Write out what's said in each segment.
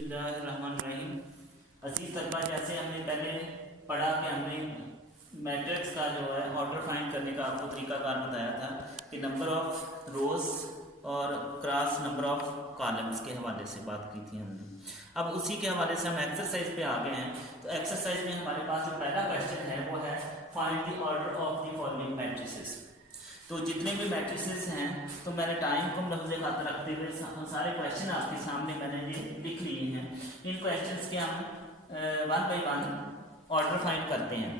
बिस्मिल्लाहिर्रहमानिर्रहीम। अजीज तलबा, जैसे हमने पहले पढ़ा कि हमने मैट्रिक्स का जो है ऑर्डर फाइंड करने का आपको तरीकाकार बताया था कि नंबर ऑफ रोज और क्रॉस नंबर ऑफ कॉलम्स के हवाले से बात की थी हमने। अब उसी के हवाले से हम एक्सरसाइज पे आ गए हैं। तो एक्सरसाइज में हमारे पास जो पहला क्वेश्चन है वो है find the order of the following matrices. तो जितने भी मैट्रिसेस हैं, तो मैंने टाइम को लफ्ज़ खातर रखते हुए सारे क्वेश्चन आपके सामने मैंने ये लिख लिए हैं। इन क्वेश्चंस के हम one by one order find करते हैं।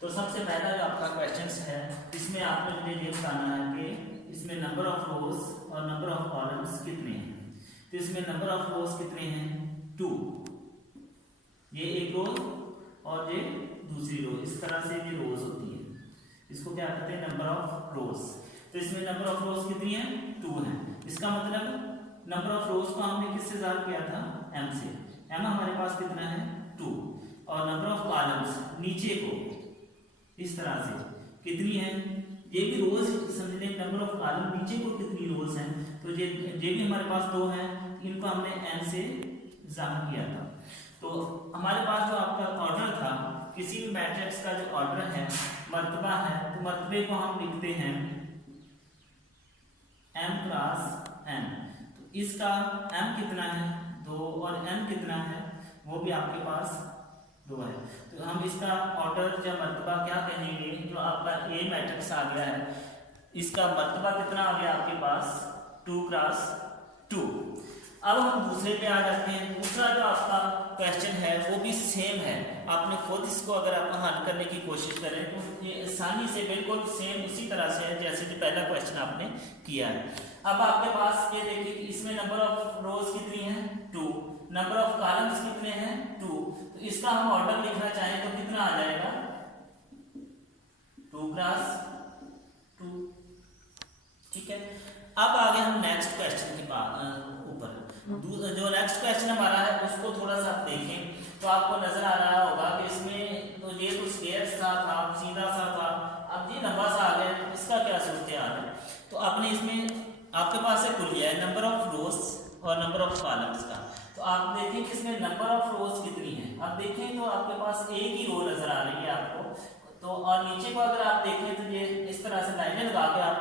तो सबसे पहला जो आपका क्वेश्चन है, इसमें आपने मुझे ये बताना है कि इसमें नंबर ऑफ रोज और नंबर ऑफ कॉलम्स कितने हैं। तो इसमें नंबर ऑफ रोज कितने हैं? 2। ये एक रो और ये दूसरी रो, इस तरह से ये रोज होती है। इसको क्या कहते हैं? नंबर ऑफ रोज। तो इसमें नंबर ऑफ रोज कितनी है? 2 है। इसका मतलब नंबर ऑफ रोज को हमने किससे ज़ाहिर किया था? m से। m हमारे पास कितना है? 2। और नंबर ऑफ कॉलम्स नीचे को इस तरह से कितनी है? ये भी रोज समझ लें। नंबर ऑफ कॉलम नीचे को कितनी रोज हैं? तो ये भी हमारे पास 2 हैं। इनको हमने n से ज़ाहिर किया था। तो हमारे पास जो आपका ऑर्डर था, किसी भी मैट्रिक्स का जो ऑर्डर है, मर्तबा है, तो मर्तबे को हम लिखते हैं m क्रॉस n। तो इसका m कितना है? 2। और n कितना है? वो भी आपके पास 2 है। तो हम इसका ऑर्डर या मर्तबा क्या कहेंगे? जो आपका ए मैट्रिक्स आ गया है, इसका मर्तबा कितना आ गया आपके पास? 2 क्रॉस 2। अब हम दूसरे पे आ जाते हैं। दूसरा जो आपका क्वेश्चन है वो भी सेम है। आपने खुद इसको अगर आप हल करने की कोशिश करें तो ये आसानी से बिल्कुल सेम उसी तरह से है जैसे कि पहला क्वेश्चन आपने किया है। अब आपके पास ये देखिए कि इसमें नंबर ऑफ रोज कितनी है? 2। नंबर ऑफ कॉलम्स कितने हैं? 2। तो इसका हम ऑर्डर लिखना चाहें तो कितना आ जाएगा? 2 क्रॉस 2। ठीक है। अब आगे हम नेक्स्ट क्वेश्चन के ऊपर। जो नेक्स्ट क्वेश्चन हमारा है उसको थोड़ा सा आप देखें तो आपको नजर आ रहा होगा कि इसमें तो ये तो स्क्वायर सा था, सीधा सा था, अब ये लंबा सा आ गया। तो इसका क्या सूरत हाल है? तो आपने इसमें आपके पास एक कुलिया है नंबर ऑफ रोज और नंबर ऑफ कॉलम्स का। तो आप देखें कि इसमें नंबर ऑफ रोज कितनी है। अब देखें तो आपके पास एक ही रो नजर आ रही है आपको। तो और नीचे को अगर आप देखें तो ये इस तरह से लाइनें लगा के आप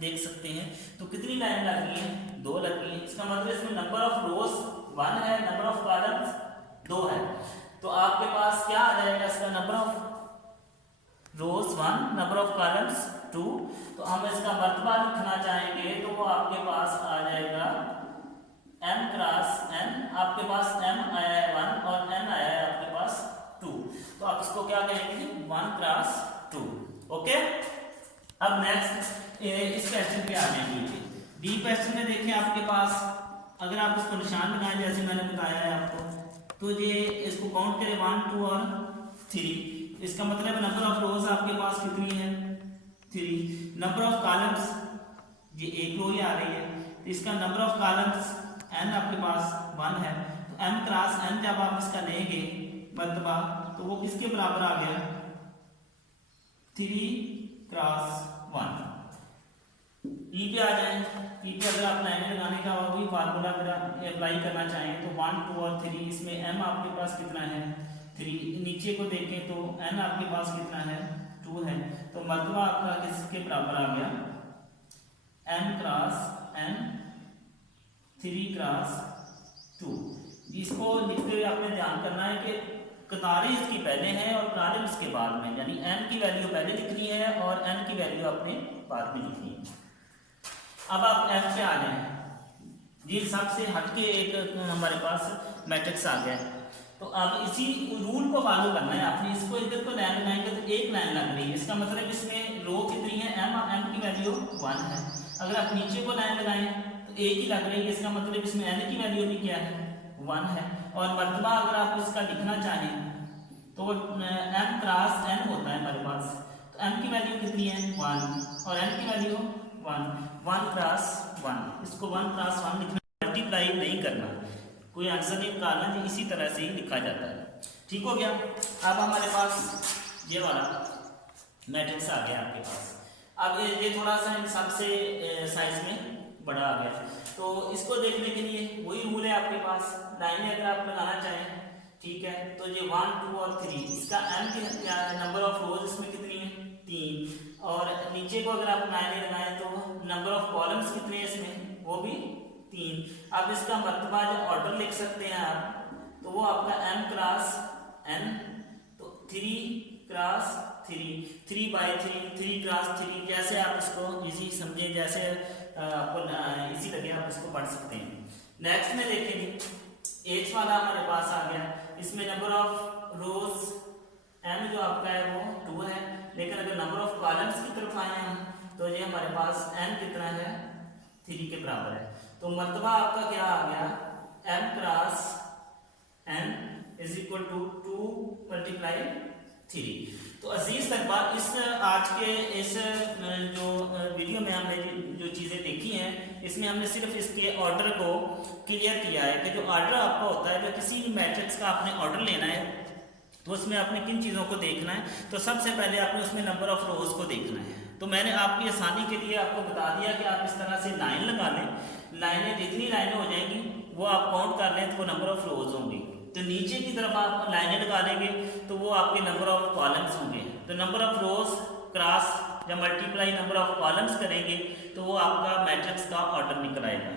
देख सकते हैं। तो कितनी लाइन लग रही है? 2 लग रही है। इसका मतलब इसमें नंबर ऑफ रोज 1 है, नंबर ऑफ कॉलम्स 2 है। तो आपके पास क्या आ जाएगा? इसका number of rose 1, number of columns 2। तो हम इसका मर्तबा लिखना चाहेंगे तो वो आपके पास आ जाएगा m क्रॉस n। आपके पास m आया है 1 और n आया है आपके पास 2। तो आप इसको क्या कहेंगे? 1 क्रॉस 2। ओके। अब नेक्स्ट इस क्वेश्चन पे आ जाएंगे। डी क्वेश्चन में देखें आपके पास अगर आप इसको निशान लगाएं जैसे मैंने बताया है आपको, तो ये इसको काउंट करें 1 2 और 3। इसका मतलब नंबर ऑफ रोज आपके पास कितनी है? 3। नंबर ऑफ कॉलम्स ये एक रो ही आ रही है। तो इसका नंबर ऑफ कॉलम्स n आपके पास 1 है। तो m क्रॉस n जब आप इसका लेंगे मर्तबा तो वो किसके बराबर आ गया? 3 क्रॉस 1। ई पे आ जाए। ई पे अगर आप लाइनें लगाने का वही फार्मूला अगर आप अप्लाई करना चाहें तो 1 2 और 3। इसमें m आपके पास कितना है? 3। नीचे को देखें तो n आपके पास कितना है? 2 है। तो मर्तबा आपका किसके बराबर आ गया? m cross n 3 cross 2। इसको लिखते हुए आपने ध्यान करना है कि कतारें इसकी पहले हैं और कॉलम इसके बाद में, यानी n की वैल्यू पहले लिखनी है और n की वैल्यू आपने बाद में लिखनी है। अब आप f पे आ जाए। ये सबसे हटके एक हमारे पास मैट्रिक्स आ गया है। तो अब इसी रूल को फॉलो करना है आपने। इसको इधर को लाइन लगाएंगे तो एक लाइन लग रही है। इसका मतलब इसमें रो कितनी है? m की वैल्यू 1 है। अगर आप नीचे को लाइन लगाएं तो एक ही लग रही है। इसका मतलब इसमें n की वैल्यू भी क्या है? 1 है। और मर्तबा अगर आप इसका लिखना चाहें तो m क्रॉस n होता है हमारे पास। तो m की वैल्यू कितनी है? 1 और n की वैल्यू 1 क्रॉस 1। इसको 1 क्रॉस 1 लिखना, मल्टीप्लाई नहीं करना, कोई आंसर नहीं निकालना, जो इसी तरह से ही लिखा जाता है। ठीक हो गया। अब हमारे पास ये वाला मैट्रिक्स आ गया आपके पास। अब ये थोड़ा सा इन सबसे साइज में बड़ा आ गया। तो इसको देखने के लिए वही रूल है आपके पास, लाइनें अगर आप लगाना चाहें, ठीक है, तो ये 1 2 और 3, इसका m क्या है, नंबर ऑफ रोज इसमें कितनी है 3, और नीचे को अगर आप लाइनें लगाएं तो नंबर ऑफ कॉलम्स कितने हैं इसमें, वो भी 3। अब इसका मर्तबा जो ऑर्डर लिख सकते हैं आप, तो वो आपका m क्रॉस n, तो 3 क्रॉस 3, 3 बाई 3, 3 क्रॉस 3, जैसे आप इसको इजी समझे, जैसे आपको इजी लगे आप इसको पढ़ सकते हैं। नेक्स्ट में देखेंगे एच वाला हमारे पास आ गया, इसमें नंबर ऑफ रोज m जो आपका है वो 2 है, लेकिन अगर नंबर ऑफ कॉलम्स की तरफ आए हम तो ये हमारे पास n कितना है 3 के बराबर है। तो मर्तबा आपका क्या आ गया, m cross n is equal to 2 multiply 3। तो अजीज तलबा, इस आज के इस जो वीडियो में हमने जो चीज़ें देखी हैं, इसमें हमने सिर्फ इसके ऑर्डर को क्लियर किया है कि जो ऑर्डर आपका होता है, जो किसी भी मैट्रिक्स का आपने ऑर्डर लेना है तो उसमें आपने किन चीज़ों को देखना है। तो सबसे पहले आपने उसमें नंबर ऑफ रोज को देखना है। तो मैंने आपकी आसानी के लिए आपको बता दिया कि आप इस तरह से लाइन लगा लें, लाइनें जितनी लाइनें हो जाएंगी वो आप काउंट कर लें तो वो नंबर ऑफ रोज होंगी। तो नीचे की तरफ आप लाइनें लगा लेंगे तो वो आपके नंबर ऑफ कॉलम्स होंगे। तो नंबर ऑफ रोज क्रॉस या मल्टीप्लाई नंबर ऑफ कॉलम्स करेंगे तो वो आपका मैट्रिक्स का ऑर्डर निकल आएगा।